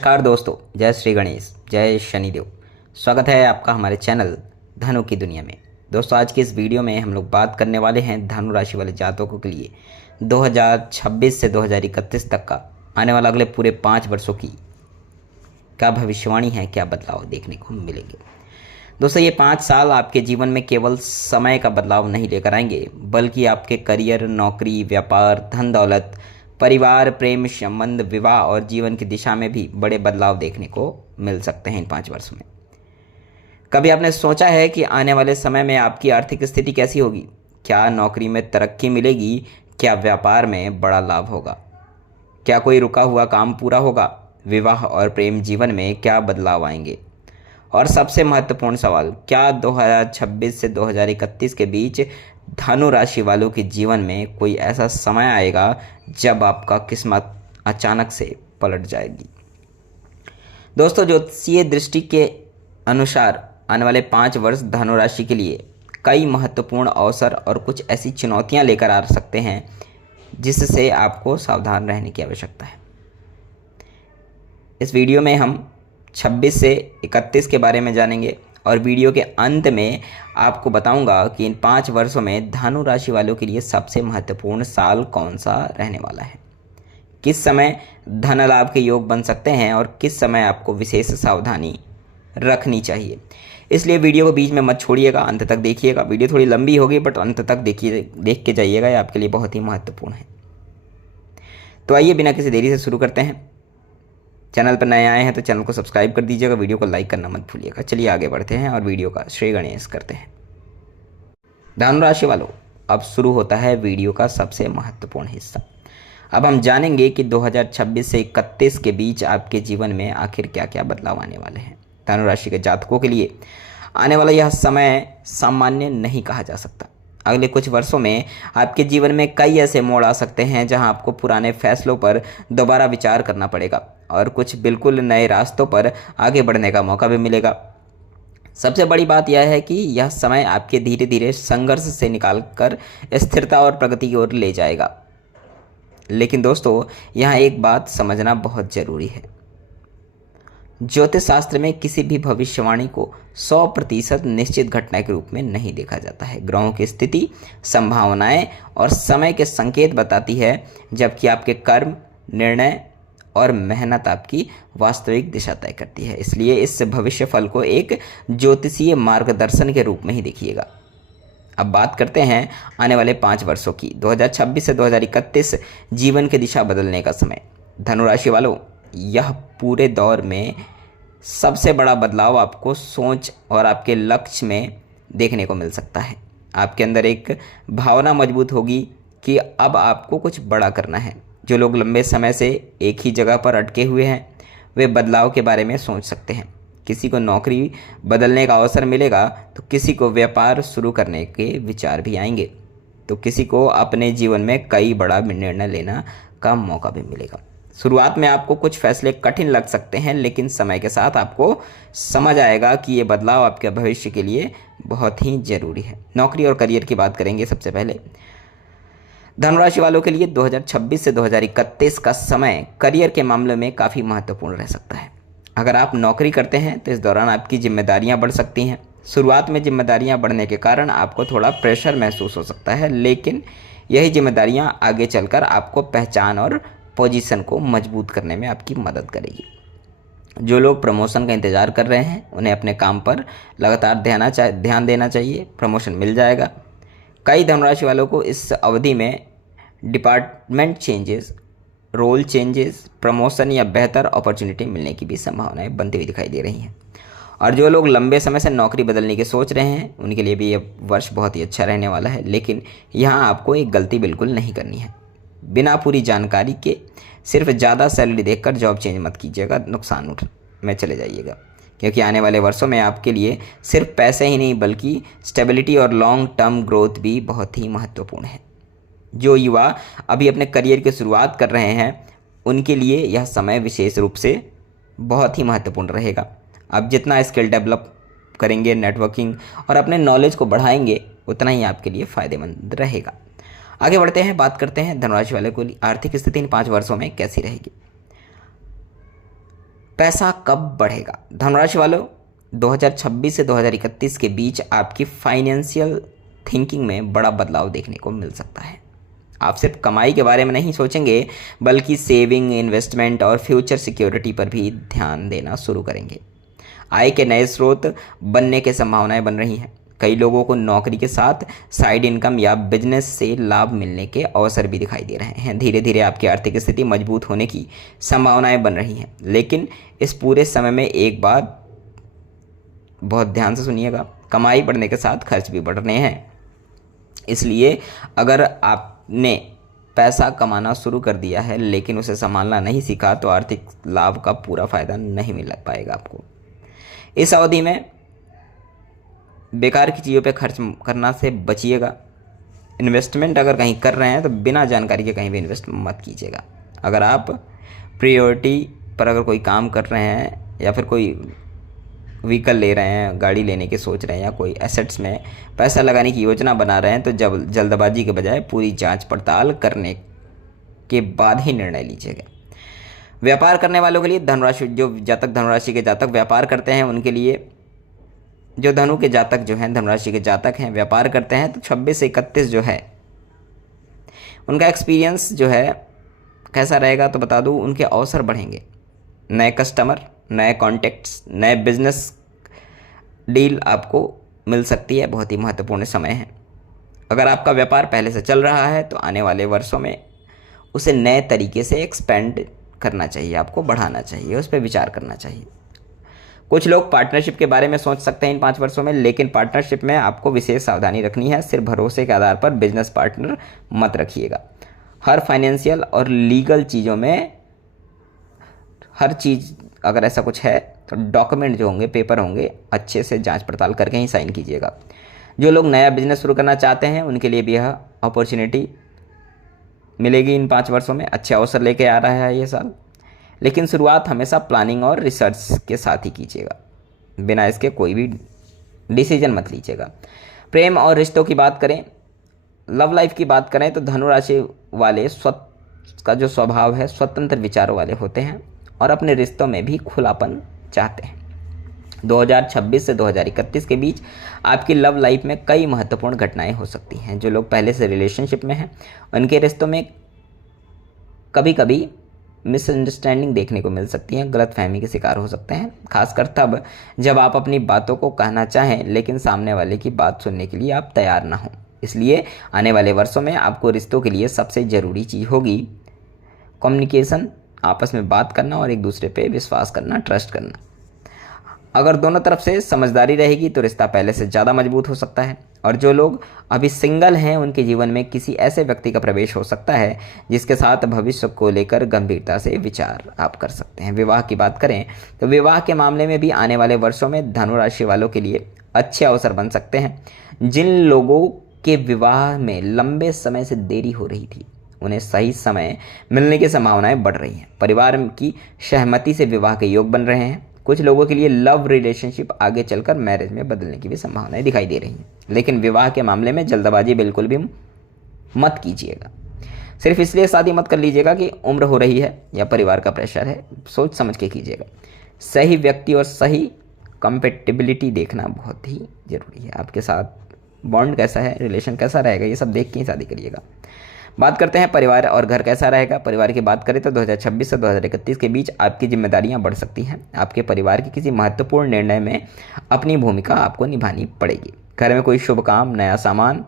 नमस्कार दोस्तों, जय श्री गणेश, जय शनिदेव। स्वागत है आपका हमारे चैनल धनु की दुनिया में। दोस्तों, आज की इस वीडियो में हम लोग बात करने वाले हैं धनु राशि वाले जातकों के लिए 2026 से 2031 तक का आने वाला अगले पूरे 5 वर्षों की क्या भविष्यवाणी है, क्या बदलाव देखने को मिलेंगे। दोस्तों, ये 5 साल आपके जीवन में केवल समय का बदलाव नहीं लेकर आएंगे, बल्कि आपके करियर, नौकरी, व्यापार, धन दौलत, परिवार, प्रेम संबंध, विवाह और जीवन की दिशा में भी बड़े बदलाव देखने को मिल सकते हैं इन 5 वर्षों में। कभी आपने सोचा है कि आने वाले समय में आपकी आर्थिक स्थिति कैसी होगी? क्या नौकरी में तरक्की मिलेगी? क्या व्यापार में बड़ा लाभ होगा? क्या कोई रुका हुआ काम पूरा होगा? विवाह और प्रेम जीवन में क्या बदलाव आएंगे? और सबसे महत्वपूर्ण सवाल, क्या 2026 से 2031 के बीच धनु राशि वालों के जीवन में कोई ऐसा समय आएगा जब आपका किस्मत अचानक से पलट जाएगी? दोस्तों, ज्योतिषीय दृष्टि के अनुसार आने वाले 5 वर्ष धनु राशि के लिए कई महत्वपूर्ण अवसर और कुछ ऐसी चुनौतियां लेकर आ सकते हैं जिससे आपको सावधान रहने की आवश्यकता है। इस वीडियो में हम 26 से 31 के बारे में जानेंगे और वीडियो के अंत में आपको बताऊंगा कि इन 5 वर्षों में धनु राशि वालों के लिए सबसे महत्वपूर्ण साल कौन सा रहने वाला है, किस समय धन लाभ के योग बन सकते हैं और किस समय आपको विशेष सावधानी रखनी चाहिए। इसलिए वीडियो को बीच में मत छोड़िएगा, अंत तक देखिएगा। वीडियो थोड़ी लंबी होगी बट अंत तक देख के जाइएगा, ये आपके लिए बहुत ही महत्वपूर्ण है। तो आइए बिना किसी देरी से शुरू करते हैं। चैनल पर नए आए हैं तो चैनल को सब्सक्राइब कर दीजिएगा, वीडियो को लाइक करना मत भूलिएगा। चलिए आगे बढ़ते हैं और वीडियो का श्री गणेश करते हैं। धनु राशि वालों, अब शुरू होता है वीडियो का सबसे महत्वपूर्ण हिस्सा। अब हम जानेंगे कि 2026 से 31 के बीच आपके जीवन में आखिर क्या क्या बदलाव आने वाले हैं। धनु राशि के जातकों के लिए आने वाला यह समय सामान्य नहीं कहा जा सकता। अगले कुछ वर्षों में आपके जीवन में कई ऐसे मोड़ आ सकते हैं जहां आपको पुराने फैसलों पर दोबारा विचार करना पड़ेगा और कुछ बिल्कुल नए रास्तों पर आगे बढ़ने का मौका भी मिलेगा। सबसे बड़ी बात यह है कि यह समय आपके धीरे धीरे संघर्ष से निकालकर स्थिरता और प्रगति की ओर ले जाएगा। लेकिन दोस्तों, यहाँ एक बात समझना बहुत ज़रूरी है। ज्योतिष शास्त्र में किसी भी भविष्यवाणी को 100% निश्चित घटना के रूप में नहीं देखा जाता है। ग्रहों की स्थिति, संभावनाएं और समय के संकेत बताती है, जबकि आपके कर्म, निर्णय और मेहनत आपकी वास्तविक दिशा तय करती है। इसलिए इस भविष्य फल को एक ज्योतिषीय मार्गदर्शन के रूप में ही देखिएगा। अब बात करते हैं आने वाले 5 वर्षों की। 2026 से 2031 जीवन की दिशा बदलने का समय। धनु राशि वालों, यह पूरे दौर में सबसे बड़ा बदलाव आपको सोच और आपके लक्ष्य में देखने को मिल सकता है। आपके अंदर एक भावना मजबूत होगी कि अब आपको कुछ बड़ा करना है। जो लोग लंबे समय से एक ही जगह पर अटके हुए हैं, वे बदलाव के बारे में सोच सकते हैं। किसी को नौकरी बदलने का अवसर मिलेगा तो किसी को व्यापार शुरू करने के विचार भी आएंगे, तो किसी को अपने जीवन में कई बड़ा निर्णय लेना का मौका भी मिलेगा। शुरुआत में आपको कुछ फैसले कठिन लग सकते हैं, लेकिन समय के साथ आपको समझ आएगा कि ये बदलाव आपके भविष्य के लिए बहुत ही ज़रूरी है। नौकरी और करियर की बात करेंगे सबसे पहले। धनुराशि वालों के लिए 2026 से 2031 का समय करियर के मामले में काफ़ी महत्वपूर्ण रह सकता है। अगर आप नौकरी करते हैं तो इस दौरान आपकी जिम्मेदारियां बढ़ सकती हैं। शुरुआत में जिम्मेदारियां बढ़ने के कारण आपको थोड़ा प्रेशर महसूस हो सकता है, लेकिन यही जिम्मेदारियां आगे चलकर आपको पहचान और पोजीशन को मजबूत करने में आपकी मदद करेगी। जो लोग प्रमोशन का इंतज़ार कर रहे हैं, उन्हें अपने काम पर लगातार ध्यान देना चाहिए। प्रमोशन मिल जाएगा। कई धनुराशि वालों को इस अवधि में department changes, role changes, promotion या बेहतर अपॉर्चुनिटी मिलने की भी संभावनाएं बनती हुई दिखाई दे रही हैं। और जो लोग लंबे समय से नौकरी बदलने की सोच रहे हैं, उनके लिए भी ये वर्ष बहुत ही अच्छा रहने वाला है। लेकिन यहाँ आपको एक गलती बिल्कुल नहीं करनी है। बिना पूरी जानकारी के सिर्फ ज़्यादा सैलरी देखकर जॉब चेंज मत कीजिएगा, नुकसान में चले जाइएगा। क्योंकि आने वाले वर्षों में आपके लिए सिर्फ पैसे ही नहीं बल्कि स्टेबिलिटी और लॉन्ग टर्म ग्रोथ भी बहुत ही महत्वपूर्ण है। जो युवा अभी अपने करियर की शुरुआत कर रहे हैं, उनके लिए यह समय विशेष रूप से बहुत ही महत्वपूर्ण रहेगा। आप जितना स्किल डेवलप करेंगे, नेटवर्किंग और अपने नॉलेज को बढ़ाएंगे, उतना ही आपके लिए फ़ायदेमंद रहेगा। आगे बढ़ते हैं, बात करते हैं धनुराशि वाले को आर्थिक स्थिति इन 5 वर्षों में कैसी रहेगी। पैसा कब बढ़ेगा? धनुराशि वालों, 2026 से 2031 के बीच आपकी फाइनेंशियल थिंकिंग में बड़ा बदलाव देखने को मिल सकता है। आप सिर्फ कमाई के बारे में नहीं सोचेंगे, बल्कि सेविंग, इन्वेस्टमेंट और फ्यूचर सिक्योरिटी पर भी ध्यान देना शुरू करेंगे। आय के नए स्रोत बनने की संभावनाएं बन रही हैं। कई लोगों को नौकरी के साथ साइड इनकम या बिजनेस से लाभ मिलने के अवसर भी दिखाई दे रहे हैं। धीरे धीरे आपकी आर्थिक स्थिति मजबूत होने की संभावनाएं बन रही हैं। लेकिन इस पूरे समय में एक बात बहुत ध्यान से सुनिएगा, कमाई बढ़ने के साथ खर्च भी बढ़ रहे हैं। इसलिए अगर आपने पैसा कमाना शुरू कर दिया है लेकिन उसे संभालना नहीं सीखा, तो आर्थिक लाभ का पूरा फायदा नहीं मिल पाएगा आपको। इस अवधि में बेकार की चीज़ों पे खर्च करना से बचिएगा। इन्वेस्टमेंट अगर कहीं कर रहे हैं तो बिना जानकारी के कहीं भी इन्वेस्ट मत कीजिएगा। अगर आप प्रायोरिटी पर अगर कोई काम कर रहे हैं या फिर कोई व्हीकल ले रहे हैं, गाड़ी लेने की सोच रहे हैं या कोई एसेट्स में पैसा लगाने की योजना बना रहे हैं, तो जल्दबाजी के बजाय पूरी जांच पड़ताल करने के बाद ही निर्णय लीजिएगा। व्यापार करने वालों के लिए धनुराशि, जो जातक धनुराशि के जातक व्यापार करते हैं उनके लिए, जो धनु के जातक जो हैं, धनुराशि के जातक हैं, व्यापार करते हैं, तो 26 से 31 जो है उनका एक्सपीरियंस जो है कैसा रहेगा तो बता दूं, उनके अवसर बढ़ेंगे। नए कस्टमर, नए कॉन्टेक्ट्स, नए बिजनेस डील आपको मिल सकती है। बहुत ही महत्वपूर्ण समय है। अगर आपका व्यापार पहले से चल रहा है तो आने वाले वर्षों में उसे नए तरीके से एक्सपेंड करना चाहिए, आपको बढ़ाना चाहिए, उस पर विचार करना चाहिए। कुछ लोग पार्टनरशिप के बारे में सोच सकते हैं इन 5 वर्षों में, लेकिन पार्टनरशिप में आपको विशेष सावधानी रखनी है। सिर्फ भरोसे के आधार पर बिजनेस पार्टनर मत रखिएगा। हर फाइनेंशियल और लीगल चीज़ों में हर चीज़ अगर ऐसा कुछ है तो डॉक्यूमेंट जो होंगे, पेपर होंगे, अच्छे से जांच पड़ताल करके ही साइन कीजिएगा। जो लोग नया बिजनेस शुरू करना चाहते हैं उनके लिए भी यह अपॉर्चुनिटी मिलेगी इन 5 वर्षों में। अच्छे अवसर लेके आ रहा है ये साल, लेकिन शुरुआत हमेशा प्लानिंग और रिसर्च के साथ ही कीजिएगा। बिना इसके कोई भी डिसीजन मत लीजिएगा। प्रेम और रिश्तों की बात करें, लव लाइफ की बात करें, तो धनु राशि वाले का जो स्वभाव है स्वतंत्र विचारों वाले होते हैं और अपने रिश्तों में भी खुलापन चाहते हैं। 2026 से 2031 के बीच आपकी लव लाइफ में कई महत्वपूर्ण घटनाएं हो सकती हैं। जो लोग पहले से रिलेशनशिप में हैं उनके रिश्तों में कभी कभी मिसअंडरस्टैंडिंग देखने को मिल सकती है, गलतफहमी के शिकार हो सकते हैं, खासकर तब जब आप अपनी बातों को कहना चाहें लेकिन सामने वाले की बात सुनने के लिए आप तैयार ना हो। इसलिए आने वाले वर्षों में आपको रिश्तों के लिए सबसे ज़रूरी चीज़ होगी कम्युनिकेशन, आपस में बात करना और एक दूसरे पे विश्वास करना, ट्रस्ट करना। अगर दोनों तरफ से समझदारी रहेगी तो रिश्ता पहले से ज़्यादा मजबूत हो सकता है। और जो लोग अभी सिंगल हैं उनके जीवन में किसी ऐसे व्यक्ति का प्रवेश हो सकता है जिसके साथ भविष्य को लेकर गंभीरता से विचार आप कर सकते हैं। विवाह की बात करें तो विवाह के मामले में भी आने वाले वर्षों में धनु राशि वालों के लिए अच्छे अवसर बन सकते हैं। जिन लोगों के विवाह में लंबे समय से देरी हो रही थी उन्हें सही समय मिलने की संभावनाएं बढ़ रही हैं। परिवार की सहमति से विवाह के योग बन रहे हैं। कुछ लोगों के लिए लव रिलेशनशिप आगे चलकर मैरिज में बदलने की भी संभावनाएं दिखाई दे रही हैं। लेकिन विवाह के मामले में जल्दबाजी बिल्कुल भी मत कीजिएगा। सिर्फ इसलिए शादी मत कर लीजिएगा कि उम्र हो रही है या परिवार का प्रेशर है, सोच समझ के कीजिएगा। सही व्यक्ति और सही कंपेटिबिलिटी देखना बहुत ही ज़रूरी है। आपके साथ बॉन्ड कैसा है, रिलेशन कैसा रहेगा, ये सब देख के ही शादी करिएगा। बात करते हैं परिवार और घर कैसा रहेगा। परिवार की बात करें तो 2026 से 2031 के बीच आपकी जिम्मेदारियां बढ़ सकती हैं। आपके परिवार के किसी महत्वपूर्ण निर्णय में अपनी भूमिका आपको निभानी पड़ेगी। घर में कोई शुभ काम, नया सामान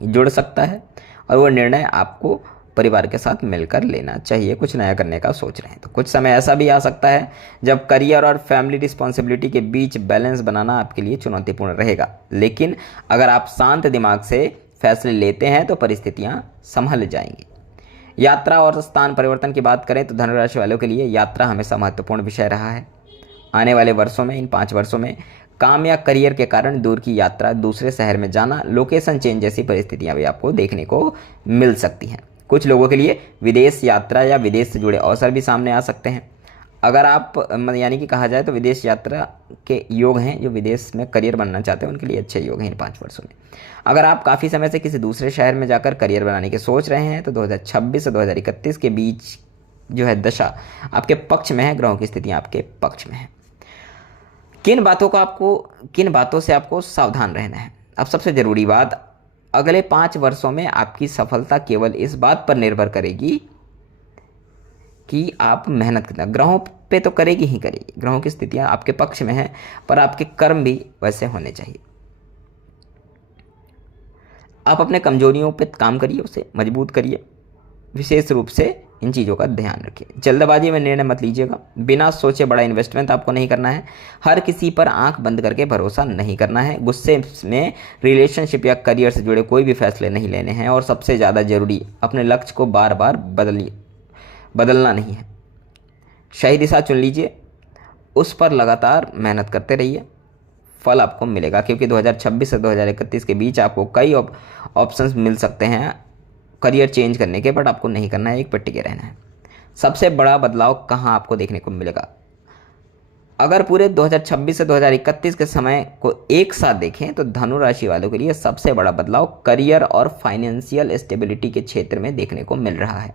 जुड़ सकता है और वो निर्णय आपको परिवार के साथ मिलकर लेना चाहिए। कुछ नया करने का सोच रहे हैं तो कुछ समय ऐसा भी आ सकता है जब करियर और फैमिली रिस्पॉन्सिबिलिटी के बीच बैलेंस बनाना आपके लिए चुनौतीपूर्ण रहेगा। लेकिन अगर आप शांत दिमाग से फैसले लेते हैं तो परिस्थितियां संभल जाएंगी। यात्रा और स्थान परिवर्तन की बात करें तो धनु राशि वालों के लिए यात्रा हमेशा महत्वपूर्ण विषय रहा है। आने वाले वर्षों में, इन 5 वर्षों में काम या करियर के कारण दूर की यात्रा, दूसरे शहर में जाना, लोकेशन चेंज जैसी परिस्थितियां भी आपको देखने को मिल सकती हैं। कुछ लोगों के लिए विदेश यात्रा या विदेश से जुड़े अवसर भी सामने आ सकते हैं। अगर आप यानी कि कहा जाए तो विदेश यात्रा के योग हैं, जो विदेश में करियर बनना चाहते हैं उनके लिए अच्छे योग हैं इन 5 वर्षों में। अगर आप काफ़ी समय से किसी दूसरे शहर में जाकर करियर बनाने की सोच रहे हैं तो 2026 से 2031 के बीच जो है दशा आपके पक्ष में है, ग्रहों की स्थितियाँ आपके पक्ष में है। किन बातों से आपको सावधान रहना है। अब सबसे ज़रूरी बात, अगले 5 वर्षों में आपकी सफलता केवल इस बात पर निर्भर करेगी कि आप मेहनत कितना, ग्रहों पे तो करेगी ही करेगी, ग्रहों की स्थितियां आपके पक्ष में हैं, पर आपके कर्म भी वैसे होने चाहिए। आप अपने कमजोरियों पे काम करिए, उसे मजबूत करिए, विशेष रूप से इन चीज़ों का ध्यान रखिए। जल्दबाजी में निर्णय मत लीजिएगा, बिना सोचे बड़ा इन्वेस्टमेंट आपको नहीं करना है, हर किसी पर आंख बंद करके भरोसा नहीं करना है, गुस्से में रिलेशनशिप या करियर से जुड़े कोई भी फैसले नहीं लेने हैं, और सबसे ज़्यादा जरूरी, अपने लक्ष्य को बार बार बदलना नहीं है। सही दिशा चुन लीजिए, उस पर लगातार मेहनत करते रहिए, फल आपको मिलेगा। क्योंकि 2026 से 2031 के बीच आपको कई ऑप्शंस मिल सकते हैं करियर चेंज करने के, बट आपको नहीं करना है, एक पे टिके रहना है। सबसे बड़ा बदलाव कहाँ आपको देखने को मिलेगा? अगर पूरे 2026 से 2031 के समय को एक साथ देखें तो धनु राशि वालों के लिए सबसे बड़ा बदलाव करियर और फाइनेंशियल स्टेबिलिटी के क्षेत्र में देखने को मिल रहा है।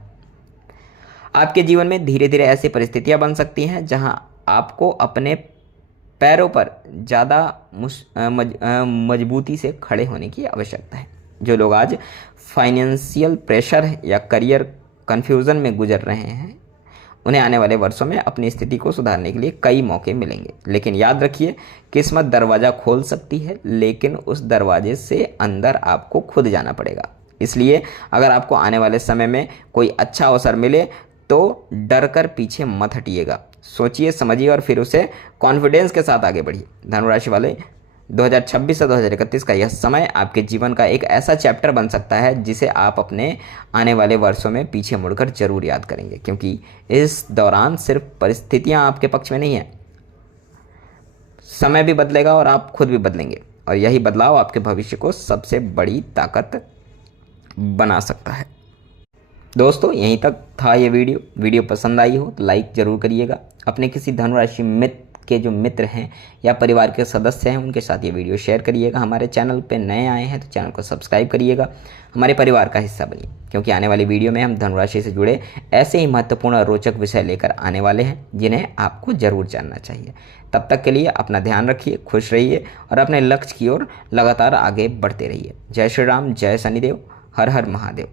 आपके जीवन में धीरे धीरे ऐसी परिस्थितियां बन सकती हैं जहां आपको अपने पैरों पर ज़्यादा मजबूती से खड़े होने की आवश्यकता है। जो लोग आज फाइनेंशियल प्रेशर या करियर कन्फ्यूज़न में गुजर रहे हैं, उन्हें आने वाले वर्षों में अपनी स्थिति को सुधारने के लिए कई मौके मिलेंगे। लेकिन याद रखिए, किस्मत दरवाज़ा खोल सकती है, लेकिन उस दरवाजे से अंदर आपको खुद जाना पड़ेगा। इसलिए अगर आपको आने वाले समय में कोई अच्छा अवसर मिले तो डर कर पीछे मत हटिएगा, सोचिए समझिए और फिर उसे कॉन्फिडेंस के साथ आगे बढ़िए। धनुराशि वाले 2026 से 2031 का यह समय आपके जीवन का एक ऐसा चैप्टर बन सकता है जिसे आप अपने आने वाले वर्षों में पीछे मुड़कर जरूर याद करेंगे, क्योंकि इस दौरान सिर्फ परिस्थितियां आपके पक्ष में नहीं है, समय भी बदलेगा और आप खुद भी बदलेंगे, और यही बदलाव आपके भविष्य को सबसे बड़ी ताकत बना सकता है। दोस्तों, यहीं तक था ये वीडियो पसंद आई हो तो लाइक ज़रूर करिएगा। अपने किसी धनुराशि के जो मित्र हैं या परिवार के सदस्य हैं उनके साथ ये वीडियो शेयर करिएगा। हमारे चैनल पे नए आए हैं तो चैनल को सब्सक्राइब करिएगा, हमारे परिवार का हिस्सा बनिए, क्योंकि आने वाली वीडियो में हम धनुराशि से जुड़े ऐसे ही महत्वपूर्ण और रोचक विषय लेकर आने वाले हैं जिन्हें आपको ज़रूर जानना चाहिए। तब तक के लिए अपना ध्यान रखिए, खुश रहिए और अपने लक्ष्य की ओर लगातार आगे बढ़ते रहिए। जय श्री राम, जय शनिदेव, हर हर महादेव।